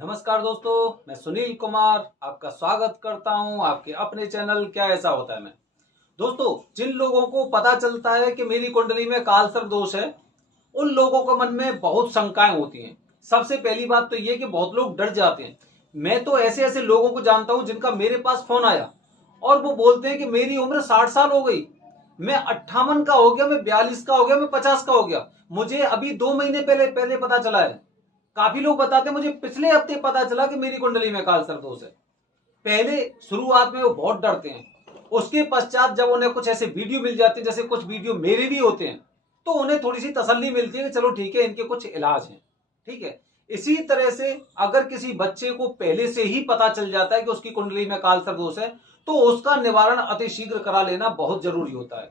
नमस्कार दोस्तों, मैं सुनील कुमार आपका स्वागत करता हूं आपके अपने चैनल क्या ऐसा होता है में। दोस्तों, जिन लोगों को पता चलता है कि मेरी कुंडली में कालसर्प दोष है, उन लोगों के मन में बहुत शंकाएं होती हैं। सबसे पहली बात तो ये कि बहुत लोग डर जाते हैं। मैं तो ऐसे ऐसे लोगों को जानता हूं जिनका मेरे पास फोन आया और वो बोलते हैं कि मेरी उम्र 60 साल हो गई, मैं 58 का हो गया, मैं 42 का हो गया, मैं 50 का हो गया, मुझे अभी 2 महीने पहले पहले पता चला है। काफी लोग बताते हैं मुझे पिछले हफ्ते पता चला कि मेरी कुंडली में कालसर्प दोष है। पहले शुरुआत में वो बहुत डरते हैं, उसके पश्चात जब उन्हें कुछ ऐसे वीडियो मिल जाते हैं, जैसे कुछ वीडियो मेरे भी होते हैं, तो उन्हें थोड़ी सी तसल्ली मिलती है कि चलो ठीक है, इनके कुछ इलाज हैं। ठीक है। इसी तरह से अगर किसी बच्चे को पहले से ही पता चल जाता है कि उसकी कुंडली में कालसर्प दोष है, तो उसका निवारण अतिशीघ्र करा लेना बहुत जरूरी होता है।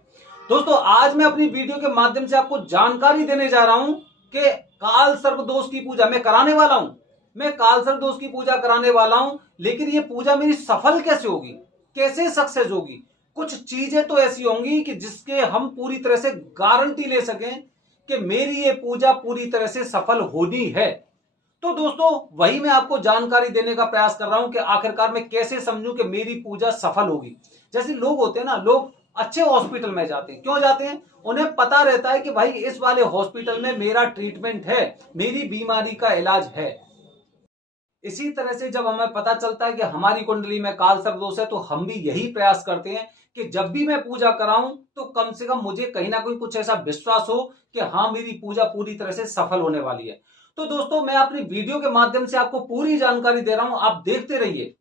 दोस्तों, आज मैं अपनी वीडियो के माध्यम से आपको जानकारी देने जा रहा हूं कि काल सर्प दोष की पूजा मैं कराने वाला हूं। मैं काल सर्प दोष की पूजा कराने वाला हूं, लेकिन ये पूजा मेरी सफल कैसे होगी, कैसे सक्सेस होगी। कुछ चीजें तो ऐसी होंगी कि जिसके हम पूरी तरह से गारंटी ले सकें कि मेरी ये पूजा पूरी तरह से सफल होनी है। तो दोस्तों, वही मैं आपको जानकारी देने का प्रयास कर रहा हूं कि आखिरकार मैं कैसे समझूं कि मेरी पूजा सफल होगी। जैसे लोग होते हैं ना, लोग अच्छे हॉस्पिटल में जाते हैं। क्यों जाते हैं? उन्हें पता रहता है कि भाई इस वाले हॉस्पिटल में मेरा ट्रीटमेंट है, मेरी बीमारी का इलाज है। इसी तरह से जब हमें पता चलता है कि हमारी कुंडली में कालसर्प दोष है, तो हम भी यही प्रयास करते हैं कि जब भी मैं पूजा कराऊं तो कम से कम मुझे कहीं ना कहीं कुछ ऐसा विश्वास हो कि हाँ, मेरी पूजा पूरी तरह से सफल होने वाली है। तो दोस्तों, मैं अपनी वीडियो के माध्यम से आपको पूरी जानकारी दे रहा हूं, आप देखते रहिए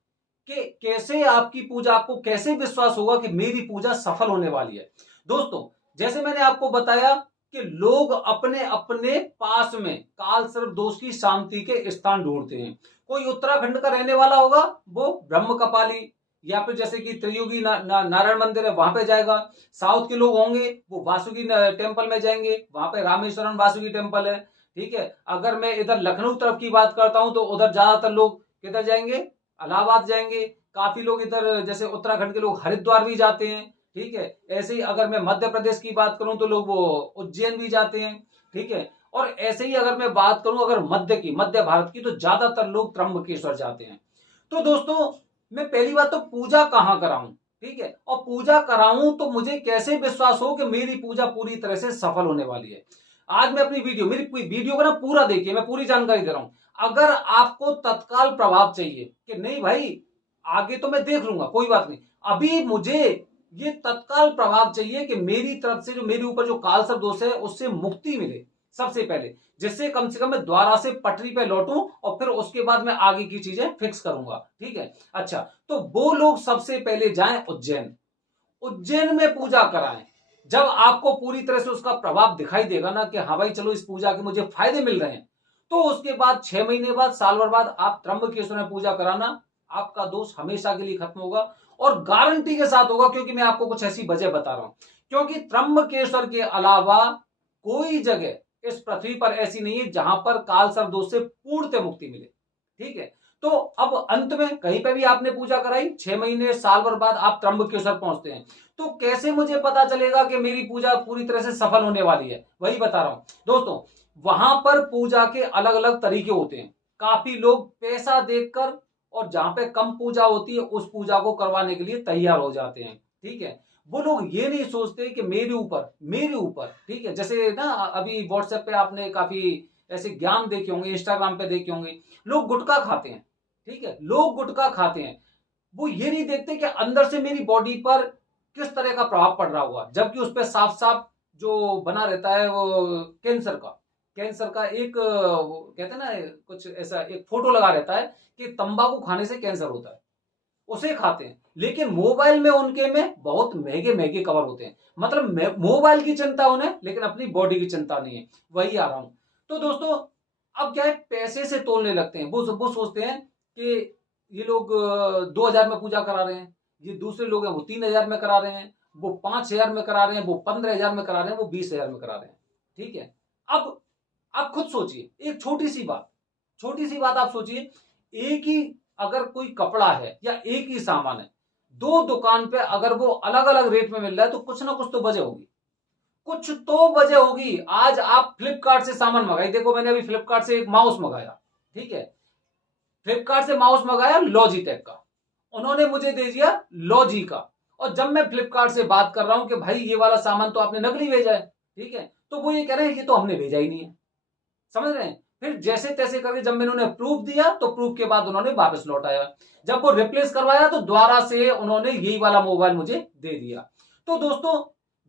कि कैसे आपकी पूजा, आपको कैसे विश्वास होगा कि मेरी पूजा सफल होने वाली है। दोस्तों, जैसे मैंने आपको बताया कि लोग अपने अपने पास में कालसर्प दोष की शांति के स्थान ढूंढते हैं। कोई उत्तराखंड का रहने वाला होगा, वो ब्रह्म कपाली या फिर जैसे कि त्रियोगी नारायण मंदिर है, वहां पे जाएगा। साउथ के लोग होंगे, वो वासुकी टेम्पल में जाएंगे, वहां पे रामेश्वरम वासुकी टेम्पल है। ठीक है। अगर मैं इधर लखनऊ तरफ की बात करता हूं, तो उधर ज्यादातर लोग किधर जाएंगे? इलाहाबाद जाएंगे। काफी लोग इधर जैसे उत्तराखंड के लोग हरिद्वार भी जाते हैं। ठीक है। ऐसे ही अगर मैं मध्य प्रदेश की बात करूं, तो लोग वो उज्जैन भी जाते हैं। ठीक है। और ऐसे ही अगर मैं बात करूं अगर मध्य भारत की, तो ज्यादातर लोग त्र्यंबकेश्वर जाते हैं। तो दोस्तों, मैं पहली बात तो पूजा कहां कराऊं, ठीक है, और पूजा कराऊं तो मुझे कैसे विश्वास हो कि मेरी पूजा पूरी तरह से सफल होने वाली है। आज मैं अपनी मेरी वीडियो को ना पूरा देखिए, मैं पूरी जानकारी दे रहा हूं। अगर आपको तत्काल प्रभाव चाहिए कि नहीं भाई, आगे तो मैं देख लूंगा, कोई बात नहीं, अभी मुझे ये तत्काल प्रभाव चाहिए कि मेरी तरफ से जो मेरे ऊपर जो कालसर्प दोष है उससे मुक्ति मिले सबसे पहले, जिससे कम से कम मैं दोबारा से पटरी पे लौटूं और फिर उसके बाद मैं आगे की चीजें फिक्स करूंगा। ठीक है। अच्छा, तो वो लोग सबसे पहले जाएं उज्जैन। उज्जैन में पूजा कराएं। जब आपको पूरी तरह से उसका प्रभाव दिखाई देगा ना कि हाँ भाई चलो इस पूजा के मुझे फायदे मिल रहे हैं, तो उसके बाद 6 महीने बाद, साल भर बाद आप त्र्यंबकेश्वर में पूजा कराना। आपका दोष हमेशा के लिए खत्म होगा और गारंटी के साथ होगा, क्योंकि मैं आपको कुछ ऐसी वजह बता रहा हूं। क्योंकि त्र्यंबकेश्वर के अलावा कोई जगह इस पृथ्वी पर ऐसी नहीं है जहां पर कालसर्प दोष से पूर्णतः मुक्ति मिले। ठीक है। तो अब अंत में कहीं पे भी आपने पूजा कराई, 6 महीने साल भर बाद आप त्र्यंबकेश्वर पहुंचते हैं, तो कैसे मुझे पता चलेगा कि मेरी पूजा पूरी तरह से सफल होने वाली है? वही बता रहा हूं दोस्तों। वहां पर पूजा के अलग अलग तरीके होते हैं। काफी लोग पैसा देखकर और जहां पे कम पूजा होती है उस पूजा को करवाने के लिए तैयार हो जाते हैं। ठीक है। वो लोग ये नहीं सोचते कि मेरे ऊपर ठीक है, जैसे ना अभी व्हाट्सएप पे आपने काफी ऐसे ज्ञान देखे होंगे, इंस्टाग्राम पे देखे होंगे, लोग गुटखा खाते हैं। ठीक है, लोग गुटखा खाते हैं, वो ये नहीं देखते कि अंदर से मेरी बॉडी पर किस तरह का प्रभाव पड़ रहा होगा, जबकि उस पर साफ साफ जो बना रहता है वो कैंसर का एक कहते हैं ना, कुछ ऐसा एक फोटो लगा रहता है कि तंबाकू खाने से कैंसर होता है, उसे खाते हैं। लेकिन मोबाइल में उनके में बहुत महंगे महंगे कवर होते हैं। मतलब मोबाइल की चिंता उन्हें, लेकिन अपनी बॉडी की चिंता नहीं है। वही आ रहा हूं। तो दोस्तों, अब क्या है, पैसे से तोलने लगते हैं। वो सोचते हैं कि ये लोग 2,000 में पूजा करा रहे हैं, ये दूसरे लोग हैं वो 3,000 में करा रहे हैं, वो 5,000 में करा रहे हैं, वो 15,000 में करा रहे हैं, वो 20,000 में करा रहे हैं। ठीक है। अब आप खुद सोचिए, एक छोटी सी बात आप सोचिए। एक ही अगर कोई कपड़ा है या एक ही सामान है, दो दुकान पे अगर वो अलग अलग रेट में मिल रहा है, तो कुछ ना कुछ तो वजह होगी, कुछ तो वजह होगी। आज आप फ्लिपकार्ट से सामान मंगाई, देखो मैंने अभी फ्लिपकार्ट से एक माउस मंगाया। ठीक है। फ्लिपकार्ट से माउस मंगाया लॉजिटेक का, उन्होंने मुझे दे दिया लॉजी का। और जब मैं फ्लिपकार्ट से बात कर रहा हूं कि भाई ये वाला सामान तो आपने नकली भेजा है, ठीक है, तो वो ये कह रहे हैं कि तो हमने भेजा ही नहीं है। समझ रहे हैं? फिर जैसे तैसे करके जब मैंने उन्हें प्रूफ दिया तो प्रूफ के बाद उन्होंने वापस लौटाया। जब वो रिप्लेस करवाया तो दोबारा से उन्होंने यही वाला मोबाइल मुझे दे दिया। तो दोस्तों,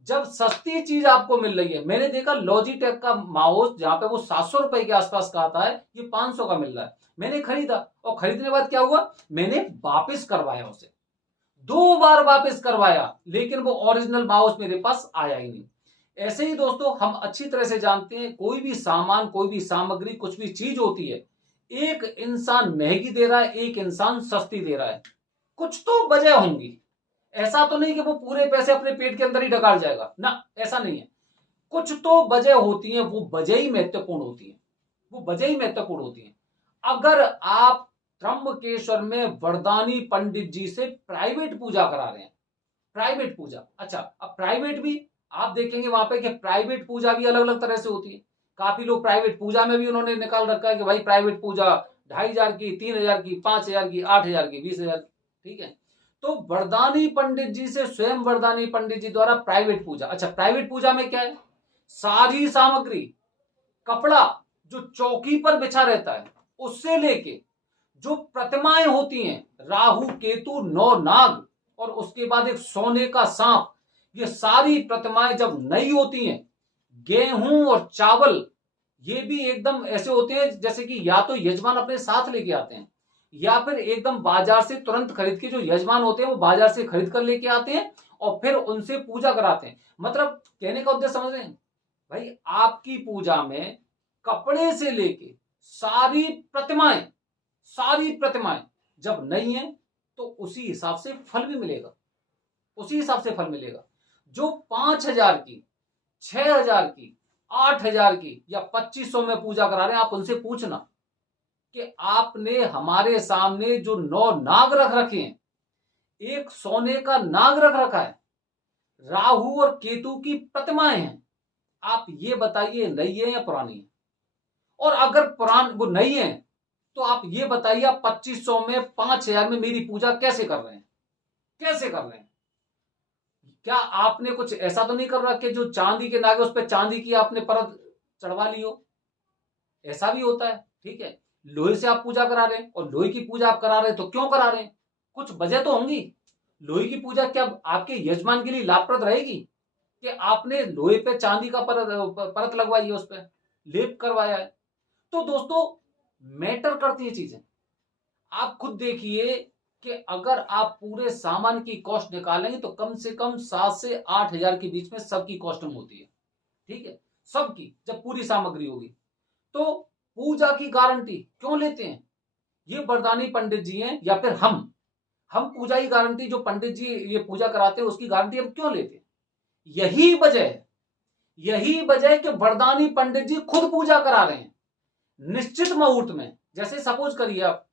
जब सस्ती चीज आपको मिल रही है, मैंने देखा लॉजिटेक का माउस जहां पे वो 700 रुपए के आसपास का आता है, ये 500 का मिल रहा है। मैंने खरीदा और खरीदने के बाद क्या हुआ, मैंने वापस करवाया उसे, 2 बार वापस करवाया, लेकिन वो ओरिजिनल माउस मेरे पास आया ही नहीं। ऐसे ही दोस्तों, हम अच्छी तरह से जानते हैं कोई भी सामान, कोई भी सामग्री, कुछ भी चीज होती है, एक इंसान महंगी दे रहा है, एक इंसान सस्ती दे रहा है, कुछ तो वजह होंगी। ऐसा तो नहीं कि वो पूरे पैसे अपने पेट के अंदर ही डकाल जाएगा ना, ऐसा नहीं है। कुछ तो वजह होती है, वो वजह ही महत्वपूर्ण होती है, वो वजह ही महत्वपूर्ण होती है। अगर आप त्र्यंबकेश्वर में वरदानी पंडित जी से प्राइवेट पूजा करा रहे हैं, प्राइवेट पूजा, अच्छा, अब प्राइवेट भी आप देखेंगे वहां पे कि प्राइवेट पूजा भी अलग अलग तरह से होती है। काफी लोग प्राइवेट पूजा में भी उन्होंने निकाल रखा है कि भाई प्राइवेट पूजा 2500 की, 3000 की, 5000 की, 8000 की, 20000 की, ठीक है। तो वरदानी पंडित जी से, स्वयं वरदानी पंडित जी द्वारा प्राइवेट पूजा। अच्छा, प्राइवेट पूजा में क्या है, सारी सामग्री, कपड़ा जो चौकी पर बिछा रहता है उससे लेके जो प्रतिमाएं होती हैं, राहु, केतु, 9 नाग और उसके बाद एक सोने का सांप, ये सारी प्रतिमाएं जब नई होती हैं, गेहूं और चावल ये भी एकदम ऐसे होते हैं जैसे कि या तो यजमान अपने साथ लेके आते हैं, या फिर एकदम बाजार से तुरंत खरीद के, जो यजमान होते हैं वो बाजार से खरीद कर लेके आते हैं और फिर उनसे पूजा कराते हैं। मतलब कहने का उद्देश्य समझ रहे हैं भाई, आपकी पूजा में कपड़े से लेके सारी प्रतिमाएं, सारी प्रतिमाएं जब नहीं है तो उसी हिसाब से फल भी मिलेगा, उसी हिसाब से फल मिलेगा। जो 5000 की, 6000 की, 8000 की या 2500 में पूजा करा रहे हैं, आप उनसे पूछना कि आपने हमारे सामने जो 9 नाग रख रखे हैं, एक सोने का नाग रख रखा है, राहु और केतु की प्रतिमाएं हैं, आप ये बताइए नई है या पुरानी है। और अगर पुरानी वो नई है तो आप ये बताइए आप 2500 में, 5000 में मेरी पूजा कैसे कर रहे हैं, कैसे कर रहे हैं। क्या आपने कुछ ऐसा तो नहीं कर रहा कि जो चांदी के नाग है उस पर चांदी की आपने परत चढ़वा ली हो, ऐसा भी होता है, ठीक है। लोहे से आप पूजा करा रहे हैं और लोहे की पूजा आप करा रहे हैं तो क्यों करा रहे हैं, कुछ वजह तो होंगी। लोहे की पूजा क्या आपके यजमान के लिए लाभप्रद रहेगी कि आपने लोहे पे चांदी का परत लगवाई है, उस पर लेप करवाया है। तो दोस्तों, मैटर करती है चीजें। आप खुद देखिए कि अगर आप पूरे सामान की कॉस्ट निकालेंगे तो कम से कम 7 से 8000 के बीच में सबकी कॉस्टिंग होती है, ठीक है, सबकी, जब पूरी सामग्री होगी। तो पूजा की गारंटी क्यों लेते हैं, ये वरदानी पंडित जी हैं या फिर हम पूजा की गारंटी, जो पंडित जी ये पूजा कराते हैं उसकी गारंटी हम क्यों लेते हैं। यही वजह है, यही वजह है कि वरदानी पंडित जी खुद पूजा करा रहे हैं निश्चित मुहूर्त में। जैसे सपोज करिए आप,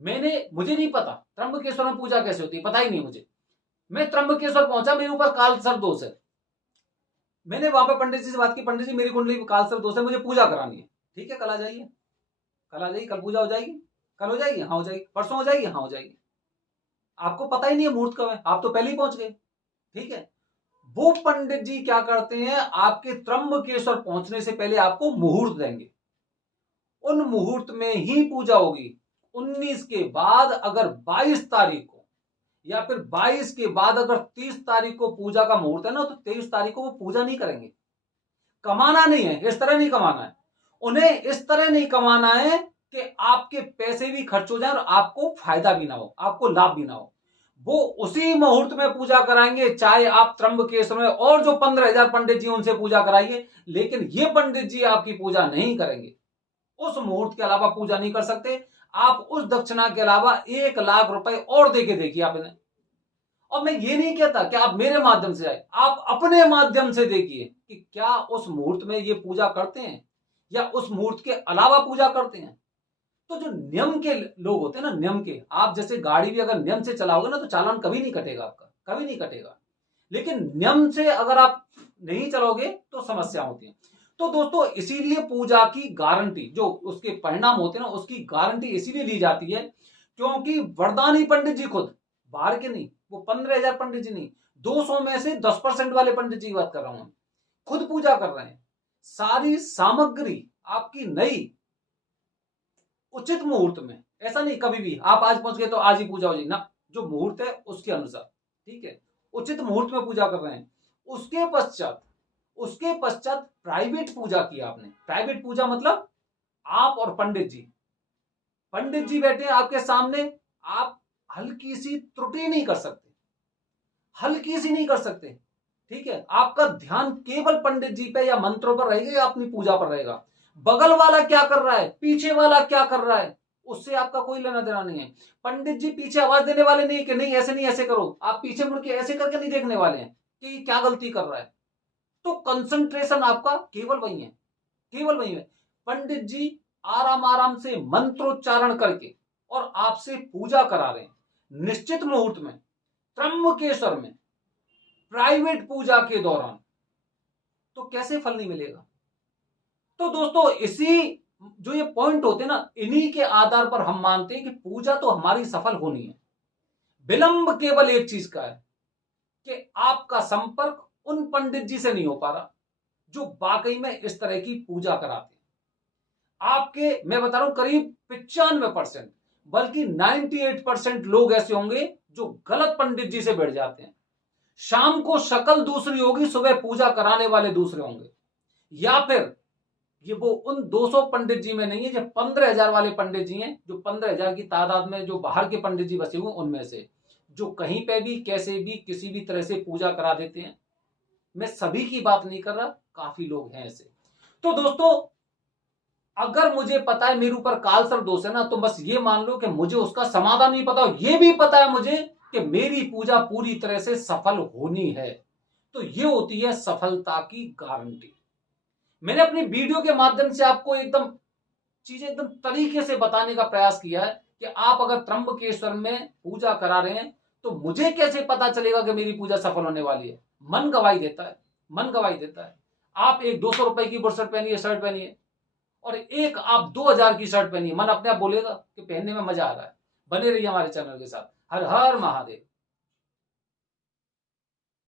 मुझे नहीं पता त्र्यंबकेश्वर में पूजा कैसे होती है, पता ही नहीं मुझे। मैं त्र्यंबकेश्वर पहुंचा, मेरे ऊपर कालसर्प दोष है, मैंने वहां पे पंडित जी से बात की, पंडित जी मेरी कुंडली में कालसर्प दोष है, मुझे पूजा करानी है, ठीक है, कल आ जाइए, कल आ जाइए, कल पूजा हो जाएगी, कल हो जाएगी, हाँ हो जाएगी, परसों हो जाएगी, हाँ हो जाएगी। आपको पता ही नहीं है मुहूर्त कब है, आप तो पहले ही पहुंच गए, ठीक है। वो पंडित जी क्या करते हैं, आपके त्र्यंबकेश्वर पहुंचने से पहले आपको मुहूर्त देंगे, उन मुहूर्त में ही पूजा होगी। 19 के बाद अगर 22 तारीख को या फिर 22 के बाद अगर 30 तारीख को पूजा का मुहूर्त है ना, तो 23 तारीख को वो पूजा नहीं करेंगे। कमाना नहीं है, इस तरह नहीं कमाना है उन्हें, इस तरह नहीं कमाना है कि आपके पैसे भी खर्च हो जाए और आपको फायदा भी ना हो, आपको लाभ भी ना हो। वो उसी मुहूर्त में पूजा कराएंगे, चाहे आप त्र्यंबकेश्वर में और जो 15,000 पंडित जी उनसे पूजा कराइए, लेकिन ये पंडित जी आपकी पूजा नहीं करेंगे। उस मुहूर्त के अलावा पूजा नहीं कर सकते। आप उस दक्षिणा के अलावा 1 लाख रुपए और देके देखिए आप इन्हें। और मैं ये नहीं कहता कि आप मेरे माध्यम से आए, आप अपने माध्यम से देखिए कि क्या उस मुहूर्त में ये पूजा करते हैं या उस मुहूर्त के अलावा पूजा करते हैं। तो जो नियम के लोग होते हैं ना, नियम के, आप जैसे गाड़ी भी अगर नियम से चलाओगे ना तो चालान कभी नहीं कटेगा आपका, कभी नहीं कटेगा। लेकिन नियम से अगर आप नहीं चलोगे तो समस्या होती है। तो दोस्तों इसीलिए पूजा की गारंटी, जो उसके परिणाम होते हैं ना, उसकी गारंटी इसीलिए ली जाती है क्योंकि वरदानी पंडित जी खुद, बाहर के नहीं, वो 15,000 पंडित जी नहीं, 200 में से 10% वाले पंडित जी की बात कर रहा हूं, खुद पूजा कर रहे हैं। सारी सामग्री आपकी नई, उचित मुहूर्त में, ऐसा नहीं कभी भी आप आज पहुंच गए तो आज ही पूजा हो जाएगी ना, जो मुहूर्त है उसके अनुसार, ठीक है, उचित मुहूर्त में पूजा कर रहे हैं। उसके पश्चात प्राइवेट पूजा की आपने। प्राइवेट पूजा मतलब आप और पंडित जी बैठे हैं आपके सामने, आप हल्की सी त्रुटि नहीं कर सकते, हल्की सी नहीं कर सकते, ठीक है। आपका ध्यान केवल पंडित जी पे या मंत्रों पर रहेगा या अपनी पूजा पर रहेगा। बगल वाला क्या कर रहा है, पीछे वाला क्या कर रहा है, उससे आपका कोई लेना देना नहीं है। पंडित जी पीछे आवाज देने वाले नहीं कि नहीं ऐसे नहीं ऐसे करो, आप पीछे मुड़ के ऐसे करके नहीं देखने वाले हैं कि क्या गलती कर रहा है। तो कंसंट्रेशन आपका केवल वही है, केवल वही है। पंडित जी आराम आराम से मंत्रोच्चारण करके और आपसे पूजा करा रहे हैं निश्चित मुहूर्त में, त्र्यंबकेश्वर में, प्राइवेट पूजा के दौरान। तो कैसे फल नहीं मिलेगा। तो दोस्तों इसी जो ये पॉइंट होते हैं ना, इन्हीं के आधार पर हम मानते हैं कि पूजा तो हमारी सफल होनी है। विलंब केवल एक चीज का है कि आपका संपर्क उन पंडित जी से नहीं हो पा रहा जो वाकई में इस तरह की पूजा कराते हैं। आपके, मैं बता रहा हूं, करीब 95% बल्कि 98% लोग ऐसे होंगे जो गलत पंडित जी से बैठ जाते हैं। शाम को शक्ल दूसरी होगी, सुबह पूजा कराने वाले दूसरे होंगे। या फिर ये वो उन 200 पंडित जी में नहीं है जो 15,000 वाले पंडित जी हैं, जो 15,000 की तादाद में जो बाहर के पंडित जी बचे हुए उनमें से, जो कहीं पे भी कैसे भी किसी भी तरह से पूजा करा देते हैं। मैं सभी की बात नहीं कर रहा, काफी लोग हैं ऐसे। तो दोस्तों अगर मुझे पता है मेरे ऊपर कालसर्प दोष है ना, तो बस ये मान लो कि मुझे उसका समाधान नहीं पता, ये भी पता है मुझे कि मेरी पूजा पूरी तरह से सफल होनी है। तो ये होती है सफलता की गारंटी। मैंने अपनी वीडियो के माध्यम से आपको एकदम चीजें एकदम तरीके से बताने का प्रयास किया है कि आप अगर त्र्यंबकेश्वर में पूजा करा रहे हैं तो मुझे कैसे पता चलेगा कि मेरी पूजा सफल होने वाली है। मन गवाही देता है, मन गवाही देता है। आप एक 200 रुपए की बुरशर्ट पहनिए, शर्ट पहनिए, और एक आप 2,000 की शर्ट पहनिए, मन अपने आप बोलेगा कि पहनने में मजा आ रहा है। बने रहिए हमारे चैनल के साथ। हर हर महादेव।